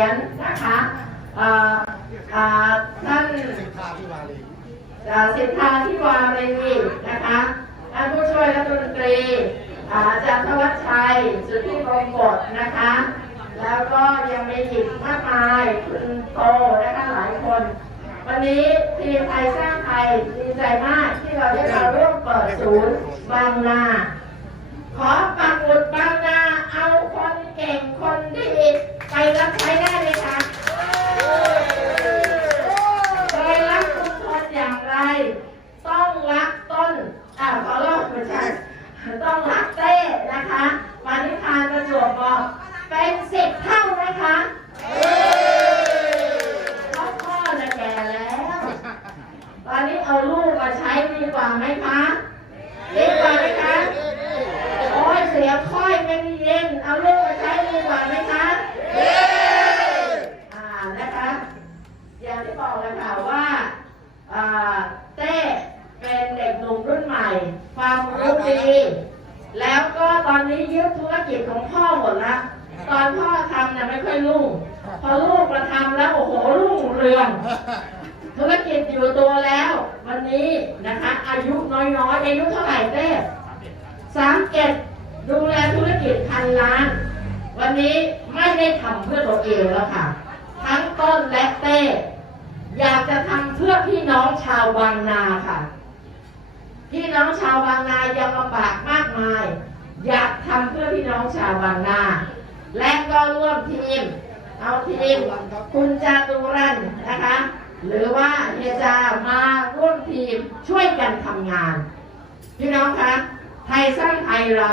ยญนะคะท่านสิทธาพิวารีสิทธาที่วารีนะคะท่านผู้ช่วยรัฐมนตรีอาจารย์ธวัชชัย สุทธิบงกฎนะคะ แล้วก็ยังมีอีกมากมายคุณโตนะคะหลายคน วันนี้ทีมไทยสร้างไทยดีใจมากที่เราได้มาร่วมเปิดศูนย์บางนา ขอปักหมุดบางนาเอาคนเก่งคนดีไปรับใช้ได้ไหมคะโดยรักชุมชนอย่างไร ต้องรักต้นอ่าขอเล่าไม่ใช่ต้องรักเต้นะคะวันนี้ทานประจวบบอกเป็นสิบเท่านะคะเพราะพ่อน่ะแก่แล้ว ตอนนี้เอาลูกมาใช้ดีกว่าไหมคะดีกว่าไหมคะ โอ้ยเสียงค่อยไม่ได้ยิน เอาลูกมาใช้ดีกว่าไหมคะอ่านะคะ อย่างที่บอกเลยค่ะว่าอ่าเต้เป็นเด็กหนุ่มรุ่นใหม่ ความรู้ดี แล้วก็ตอนนี้ยึดธุรกิจของพ่อหมดละตอนพ่อทำเนี่ยไม่ค่อยรุ่ง พอลูกมาทำแล้วโอ้โหรุ่งเรือง ธุรกิจอยู่ตัวแล้ว วันนี้นะคะ อายุน้อยๆ อายุเท่าไหร่เต้สามเจ็ดดูแลธุรกิจพันล้าน วันนี้ไม่ได้ทำเพื่อตัวเองแล้วค่ะ ทั้งต้นและเต้ อยากจะทำเพื่อพี่น้องชาวบางนาค่ะ พี่น้องชาวบางนายังลำบากมากมาย อยากทำเพื่อพี่น้องชาวบางนา และก็ร่วมทีม เอาทีมคุณจาตุรันนะคะ หรือว่าเฮียจามาร่วมทีมช่วยกันทำงาน พี่น้องคะ ทยสร้างไทยเรา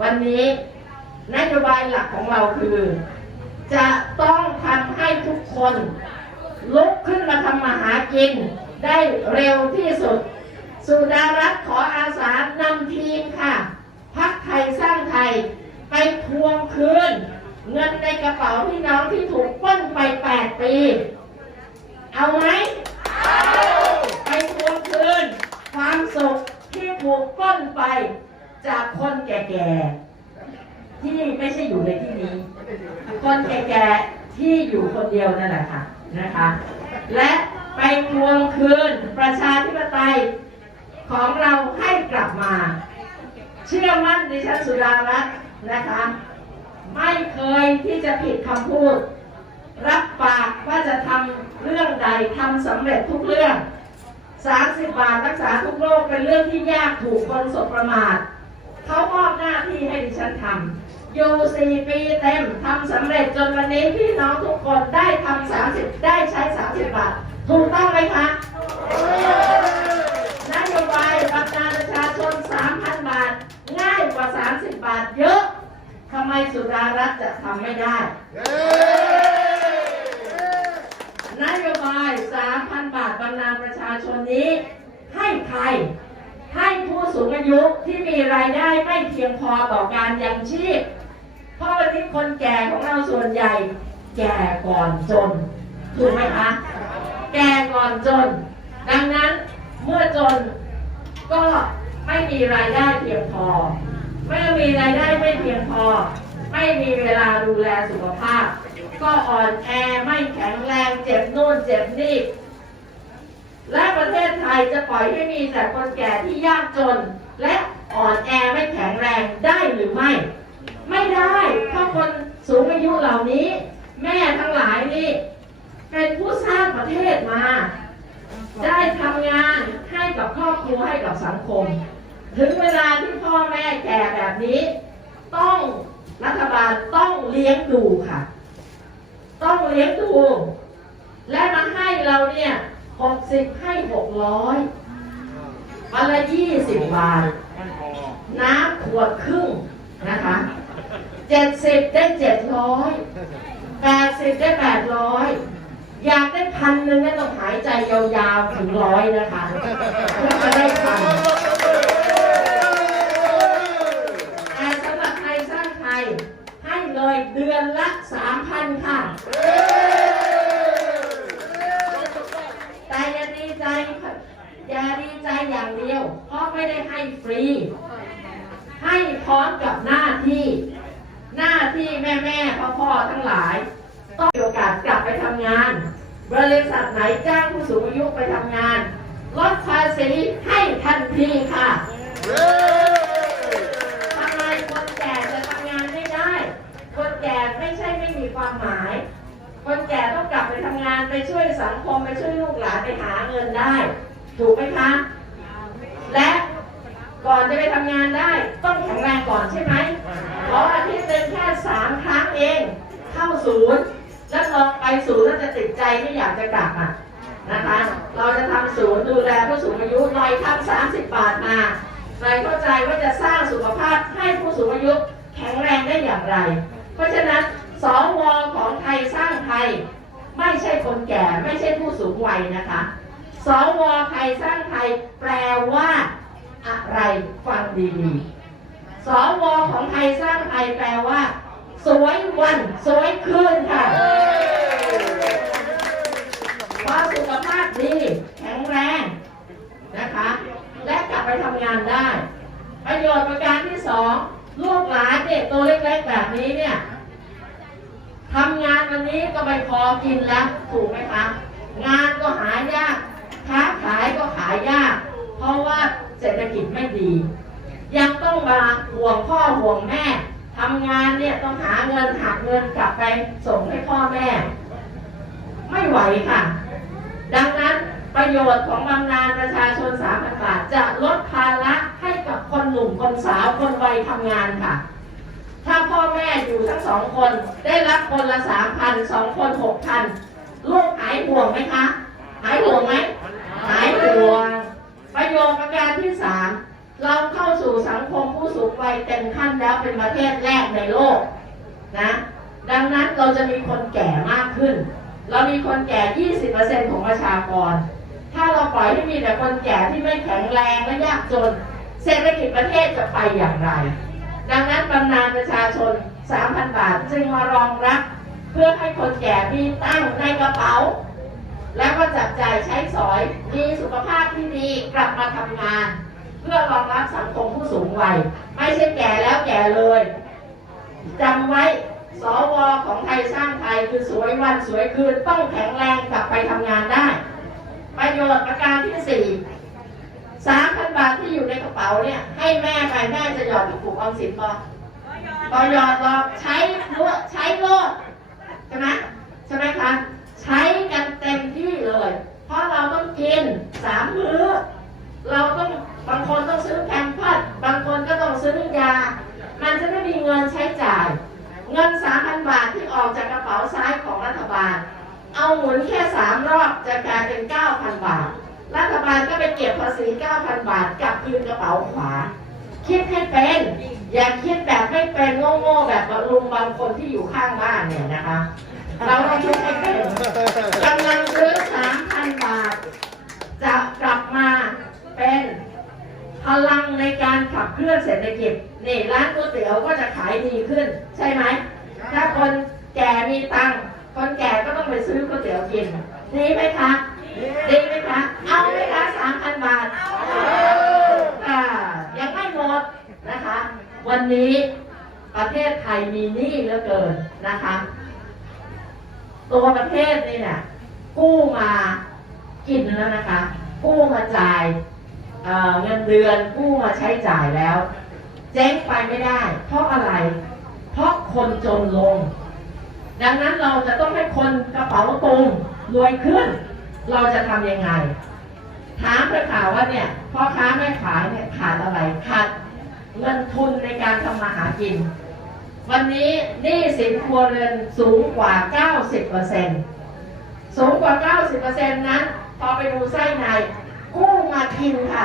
วันนี้นโยบายหลักของเราคือ จะต้องทำให้ทุกคนลุกขึ้นมาทำมาหากิน ได้เร็วที่สุด สุดารัตน์ขออาสานำทีมค่ะพักไทยสร้างไทย ไปทวงคืน เงินในกระเป๋าพี่น้องที่ถูกป้นไป 8 ปี เอาไหมไปทวงคืน ถูกปล้นไปจากคนแก่ๆ ที่ไม่ใช่อยู่ในที่นี้ คนแก่ๆ ที่อยู่คนเดียวนั่นแหละค่ะนะคะ และไปทวงคืนประชาธิปไตยของเราให้กลับมา เชื่อมั่นดิฉันสุดารัตน์นะคะ ไม่เคยที่จะผิดคำพูด รับปากว่าจะทำเรื่องใดทำสำเร็จทุกเรื่อง 30 บาทรักษาทุกโรคเป็นเรื่องที่ยากถูกคนสบประมาทเขามอบหน้าที่ให้ดิฉันทำอยู่4ปีเต็มทำสำเร็จจนวันนี้พี่น้องทุกคนได้ทำ30 ได้ใช้ 30 บาท ถูกต้องไหมคะนโยบายบำนาญประชาชน 3,000 บาท ง่ายกว่า 30 บาทเยอะทำไมสุดารัตน์จะทำไม่ได้ นโยบาย 3,000 บาทบำนาญประชาชนนี้ ให้ใคร ให้ผู้สูงอายุที่มีรายได้ไม่เพียงพอต่อการยังชีพ เพราะวันนี้คนแก่ของเราส่วนใหญ่ แก่ก่อนจน ถูกไหมคะ แก่ก่อนจน ดังนั้นเมื่อจนก็ไม่มีรายได้เพียงพอ เมื่อมีรายได้ไม่เพียงพอ ไม่มีเวลาดูแลสุขภาพ ก็อ่อนแอไม่แข็งแรงเจ็บนู่นเจ็บนี่ และประเทศไทยจะปล่อยให้มีแต่คนแก่ที่ยากจน และอ่อนแอไม่แข็งแรงได้หรือไม่ ไม่ได้เพราะคนสูงอายุเหล่านี้ แม่ทั้งหลายนี่เป็นผู้สร้างประเทศมา ได้ทำงานให้กับครอบครัวให้กับสังคม ถึงเวลาที่พ่อแม่แก่แบบนี้ ต้องรัฐบาลต้องเลี้ยงดูค่ะ ต้องเลี้ยงดู และมาให้เราเนี่ย หกสิบให้หกร้อยวันละยี่สิบบาท น้ำขวดครึ่งนะคะเจ็ดสิบได้เจ็ดร้อยแปดสิบได้แปดร้อยอยากได้พันหนึ่งเนี่ยต้องหายใจยาวๆถึงร้อยนะคะเพื่อจะได้พันแต่สำหรับไทยสร้างไทยให้เลยเดือนละสามพันค่ะ แต่อย่าดีใจอย่าดีใจ อย่างเดียว เพราะไม่ได้ให้ฟรี ให้พร้อมกับหน้าที่ หน้าที่แม่แม่พ่อพ่อทั้งหลาย ต้องโยทกลับไปทำงาน บริษัทไหนจ้างผู้สูงอายุไปทำงาน ลดภาษีให้ทันทีค่ะทำไมคนแก่จะทำงานไม่ได้ คนแก่ไม่ใช่ไม่มีความหมายคนแก่ต้องกลับไปทำงานไปช่วยสังคมไปช่วยลูกหลานไปหาเงินได้ ถูกไหมคะ และก่อนจะไปทำงานได้ต้องแข็งแรงก่อนใช่ไหมเพราะอาทิตย์เป็นแค่สามครั้งเอง เข้าศูนย์แล้วลองไปศูนย์แล้วจะติดใจไม่อยากจะกลับอะนะคะ เราจะทำศูนย์ดูแลผู้สูงอายุลอยทำสามสิบบาทมาใครเข้าใจว่าจะสร้างสุขภาพให้ผู้สูงอายุแข็งแรงได้อย่างไร เพราะฉะนั้นสวของไทยสร้างไทย ไม่ใช่คนแก่ไม่ใช่ผู้สูงวัยนะคะ สวไทยสร้างไทยแปลว่าอะไรฟังดีๆสวของไทยสร้างไทยแปลว่า สวยวันสวยคืนค่ะเพราสุขภาพดีแข็งแรงนะคะ และกลับไปทำงานได้ ประโยชน์ประการที่สองลูกหลานเด็กตัวเล็กๆแบบนี้เนี่ยทำงานวันนี้ก็ไม่พอกินแล้วถูกไหมคะ งานก็หายาก ค้าขายก็ขายยาก เพราะว่าเศรษฐกิจไม่ดี ยังต้องมาห่วงพ่อห่วงแม่ทำงานเนี่ยต้องหาเงินหักเงินกลับไปส่งให้พ่อแม่ ไม่ไหวค่ะ ดังนั้นประโยชน์ของบำนาญประชาชน3,000บาทจะลดภาระให้กับคนหนุ่มคนสาวคนวัยทำงานค่ะ ถ้าพ่อแม่อยู่ทั้งสองคนได้รับคนละสามพันสองคนหกพันลูกหายห่วงไหมคะ หายห่วงไหม หายห่วงประโยชน์ประการที่สามเราเข้าสู่สังคมผู้สูงวัยเต็มขั้นแล้วเป็นประเทศแรกในโลกนะดังนั้นเราจะมีคนแก่มากขึ้น เรามีคนแก่ 20%ของประชากร ถ้าเราปล่อยให้มีแต่คนแก่ที่ไม่แข็งแรงและยากจน เศรษฐกิจประเทศจะไปอย่างไร ดังนั้นบำนาญประชาชน 3,000 บาทจึงมารองรับ เพื่อให้คนแก่มีตั้งในกระเป๋า แล้วก็จับจ่ายใช้สอยมีสุขภาพที่ดีกลับมาทำงาน เพื่อรองรับสังคมผู้สูงวัย ไม่ใช่แก่แล้วแก่เลยจำไว้สวของไทยสร้างไทยคือสวยวันสวยคืนต้องแข็งแรงกลับไปทำงานได้ ประโยชน์ประการที่สี่สามพันบาทที่อยู่ในกระเป๋าเนี่ย ให้แม่ไปแม่จะหยอดกระปุกออมสินบ่พอหยอดรอใช้รั้วใช้โลดใช่ไหมใช่ไหมคะ ใช้กันเต็มที่เลย เพราะเราต้องกินสามมื้อ เราต้องบางคนต้องซื้อแพมเพิร์สบางคนก็ต้องซื้อยา มันจะไม่มีเงินใช้จ่าย เงินสามพันบาทที่ออกจากกระเป๋าซ้ายของรัฐบาล เอาหมุนแค่สามรอบจะกลายเป็นเก้าพันบาท รัฐบาลก็ไปเก็บภาษีเก้าพันบาทกลับคืนกระเป๋าขวา คิดให้เป็น อย่าคิดแบบไม่เป็นโง่ๆแบบลุงบางคนที่อยู่ข้างบ้านเนี่ยนะคะ เราต้องคิดให้เป็นกำลังซื้อสามพันบาท จะกลับมาเป็นพลังในการขับเคลื่อนเศรษฐกิจนี่ร้านก๋วยเตี๋ยวก็จะขายดีขึ้น ใช่ไหม ถ้าคนแก่มีตังค์คนแก่ก็ต้องไปซื้อก๋วยเตี๋ยวกินดีไหมคะดีไหมคะ เอาไหมคะสามพันบาทอ่ายังไม่หมดนะคะ วันนี้ประเทศไทยมีหนี้เหลือเกินนะคะ ตัวประเทศนี่เนี่ยกู้มากินแล้วนะคะ กู้มาจ่ายเเงินเดือนกู้มาใช้จ่ายแล้ว เจ๊งไปไม่ได้ เพราะอะไร เพราะคนจนลง ดังนั้นเราจะต้องให้คนกระเป๋าตุงรวยขึ้น เราจะทำยังไง ถามเพื่อข่าวว่าเนี่ยพ่อค้าแม่ขายเนี่ยขาดอะไรขาดเงินทุนในการทำมาหากิน วันนี้หนี้สินครัวเรือนสูงกว่า 90%สูงกว่า 90%นั้นพอไปดูไส้ในกู้มากินค่ะ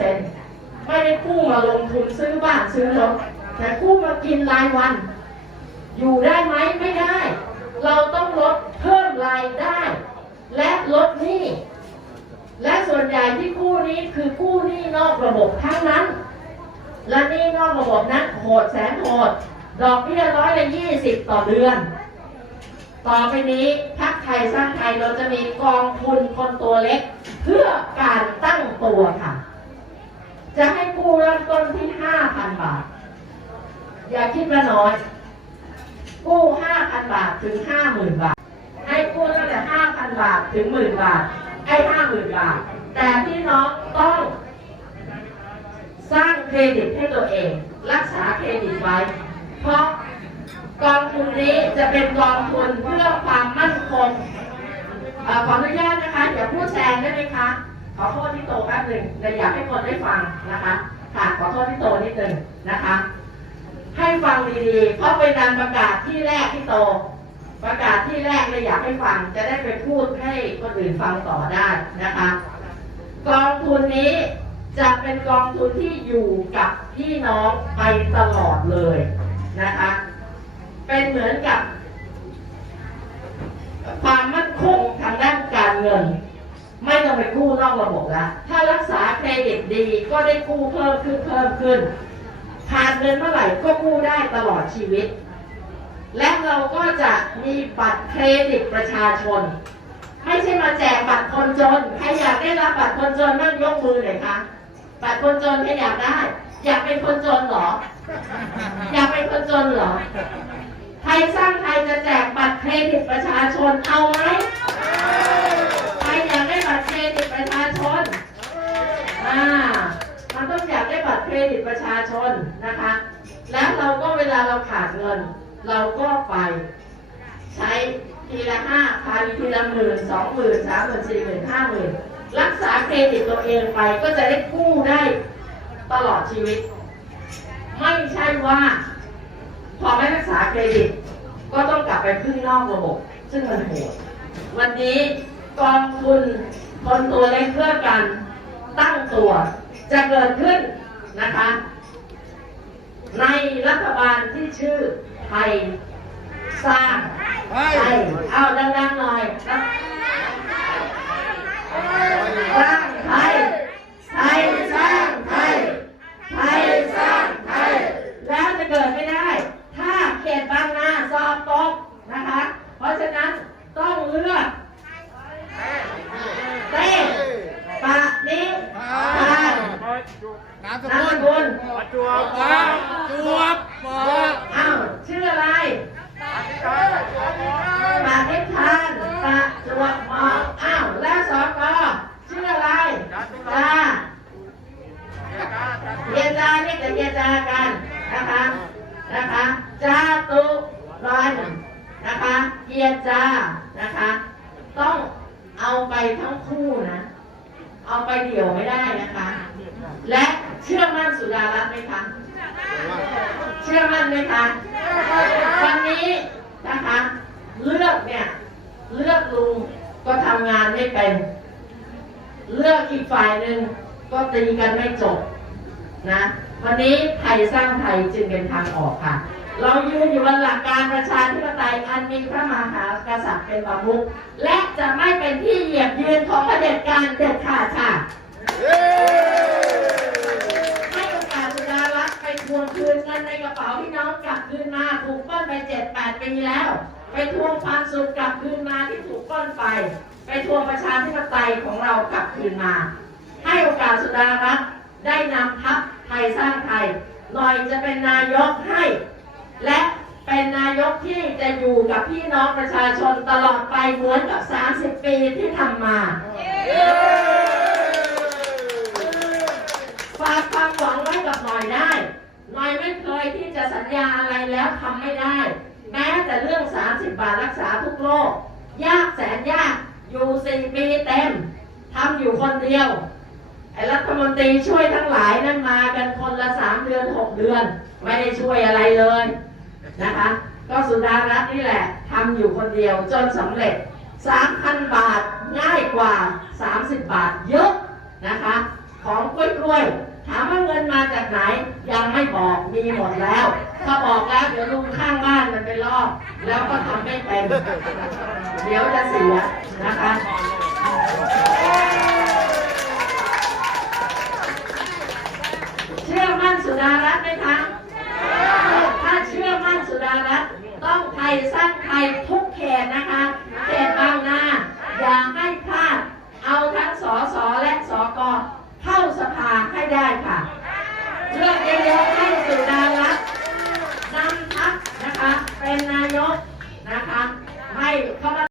60%ไม่ได้กู้มาลงทุนซื้อบ้านซื้อรถแต่กู้มากินรายวัน อยู่ได้ไหมไม่ได้ เราต้องลดเพิ่มรายได้ และลดหนี้และส่วนใหญ่ที่กู้นี้คือกู้หนี้นอกระบบทั้งนั้น และหนี้นอกระบบนั้นโหดแสนโหด ดอกเบี้ยร้อยละยี่สิบต่อเดือน ต่อไปนี้พักไทยสร้างไทยเราจะมีกองทุนคนตัวเล็ก เพื่อการตั้งตัวค่ะ จะให้กู้เริ่มต้นที่ห้าพันบาท อย่าคิดว่าน้อย กู้ห้าพันบาทถึงห้าหมื่นบาท ให้กู้ตั้งแต่ห้าพันบาทถึงหมื่นบาท ไอ้ห้าหมื่นบาท แต่พี่น้องต้องสร้างเครดิตให้ตัวเอง รักษาเครดิตไว้ เพราะกองทุนนี้จะเป็นกองทุนเพื่อความมั่นคงขออนุญาตนะคะอย่าพูดแซงได้ไหมคะ ขอโทษที่โตแป๊บหนึ่งแต่อยากให้คนได้ฟังนะคะค่ะขอโทษที่โตนิดหนึ่งนะคะ ให้ฟังดีๆ เพราะเป็นการประกาศที่แรกที่โต ประกาศที่แรกเลยอยากให้ฟัง จะได้ไปพูดให้คนอื่นฟังต่อได้นะคะ กองทุนนี้จะเป็นกองทุนที่อยู่กับพี่น้องไปตลอดเลย นะคะ เป็นเหมือนกับ ความมั่นคงทางด้านการเงิน ไม่ต้องไปกู้นอกระบบละถ้ารักษาเครดิตดีก็ได้กู้เพิ่มขึ้นเพิ่มขึ้นขาดเงินเมื่อไหร่ก็กู้ได้ตลอดชีวิต และเราก็จะมีบัตรเครดิตประชาชน ไม่ใช่มาแจกบัตรคนจน ใครอยากได้รับบัตรคนจนนั่งยกมือหน่อยคะบัตรคนจนใครอยากได้ อยากเป็นคนจนเหรอ อยากเป็นคนจนเหรอไทยสร้างไทยจะแจกบัตรเครดิตประชาชนเอาไหมใครอยากได้บัตรเครดิตประชาชน อ่า มันต้องอยากได้บัตรเครดิตประชาชนนะคะ แล้วเราก็เวลาเราขาดเงิน เราก็ไป ใช้ทีละห้าพันทีละหมื่นสองหมื่นสามหมื่นสี่หมื่นห้าหมื่นรักษาเครดิตตัวเองไปก็จะได้กู้ได้ ตลอดชีวิต ไม่ใช่ว่า พอไม่รักษาเครดิต ก็ต้องกลับไปพึ่งนอกระบบ ซึ่งมันโหดวันนี้กองทุนคนตัวเล็กเพื่อกันตั้งตัว จะเกิดขึ้นนะคะ ในรัฐบาลที่ชื่อไทยสร้างไทยเอาดังๆหน่อยสร้างไทยไทยสร้างไทย ไทยสร้างไทย แล้วจะเกิดไม่ได้ ถ้าเขตบางนาสอบตกนะคะ เพราะฉะนั้นต้องเลือกเต้ปะนิพาน นามส นาม กุ ส ล กุล จวบจวบปอ อ้าวชื่ออะไรปะนิพานปะจวบมองอ้าวแล้วสอกอชื่ออะไรจ้าเยนจาเรียกแต่เยนจากันนะคะนะคะจาตุรัน นะคะเยนจานะคะ ต้องเอาไปทั้งคู่นะ เอาไปเดี่ยวไม่ได้นะคะ และเชื่อมั่นสุดารัตน์ไหมคะ เชื่อมั่นไหมคะวันนี้นะคะ เลือกเนี่ย เลือกลุงก็ทำงานไม่เป็น เลือกอีกฝ่ายหนึ่งก็ตีกันไม่จบ นะวันนี้ไทยสร้างไทยจึงเป็นทางออกค่ะ เรายืนอยู่บนหลักการประชาธิปไตยอันมีพระมหากษัตริย์เป็นประมุขและจะไม่เป็นที่เหยียบยืนของเผด็จการเด็ดขาดค่ะให้โอกาสสุดารัตน์ไปทวงคืนเงินในกระเป๋าพี่น้องกลับคืนมาถูกปล้นไปเจ็ดแปดปีแล้ว ไปทวงความสุขกลับคืนมาที่ถูกปล้นไป ไปทวงประชาธิปไตยของเรากลับคืนมา ให้โอกาสสุดารัตน์ได้นำทัพไท ยสร้างไทยหน่อยจะเป็นนายกให้ และเป็นนายกที่จะอยู่กับพี่น้องประชาชนตลอดไปเหมือนกับ 30 ปีที่ทำมาฝากความหวังไว้กับหน่อยได้ หน่อยไม่เคยที่จะสัญญาอะไรแล้วทำไม่ได้ แม้แต่เรื่อง 30 บาทรักษาทุกโรคยากแสนยากอยู่สี่ปีเต็มทำอยู่คนเดียว ไอ้รัฐมนตรีช่วยทั้งหลายนั่นมากันคนละสามเดือนหกเดือน ไม่ได้ช่วยอะไรเลยนะคะ ก็สุดารัตน์นี่แหละทำอยู่คนเดียวจนสำเร็จ 3,000 บาทง่ายกว่า 30 บาทเยอะนะคะ ของกล้วยๆถามว่าเงินมาจากไหนยังไม่บอกมีหมดแล้ว ถ้าบอกแล้วเดี๋ยวลุงข้างบ้านมันไปลอกแล้วก็ทำไม่เป็นเดี๋ยวจะเสียนะคะ